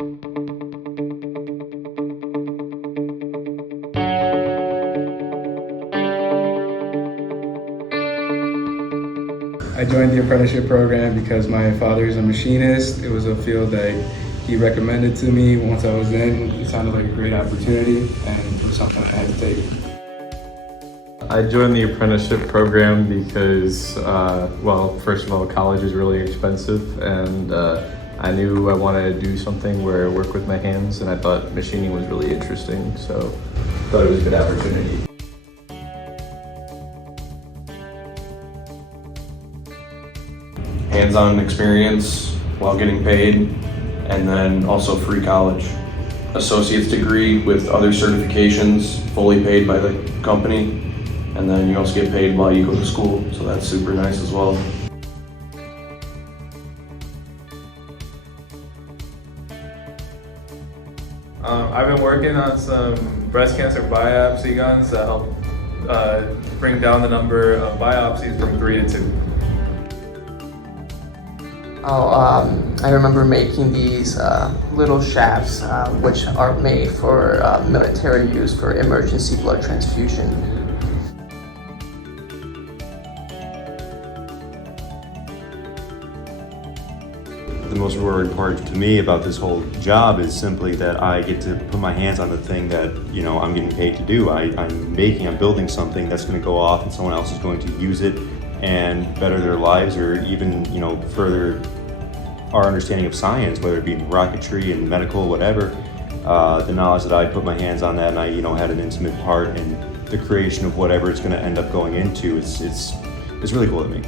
I joined the apprenticeship program because my father is a machinist. It was a field that he recommended to me once I was in. It sounded like a great opportunity and it was something I had to take. I joined the apprenticeship program because, well, first of all, college is really expensive, and I knew I wanted to do something where I work with my hands, and I thought machining was really interesting, so I thought it was a good opportunity. Hands-on experience while getting paid, and then also free college. Associate's degree with other certifications, fully paid by the company, and then you also get paid while you go to school, so that's super nice as well. I've been working on some breast cancer biopsy guns that help bring down the number of biopsies from 3 to 2. I remember making these little shafts which are made for military use for emergency blood transfusion. The most rewarding part to me about this whole job is simply that I get to put my hands on the thing that, you know, I'm getting paid to do. I'm building something that's going to go off and someone else is going to use it and better their lives, or even, you know, further our understanding of science, whether it be rocketry and medical, whatever. The knowledge that I put my hands on that and I, you know, had an intimate part in the creation of whatever it's going to end up going into, it's really cool to me.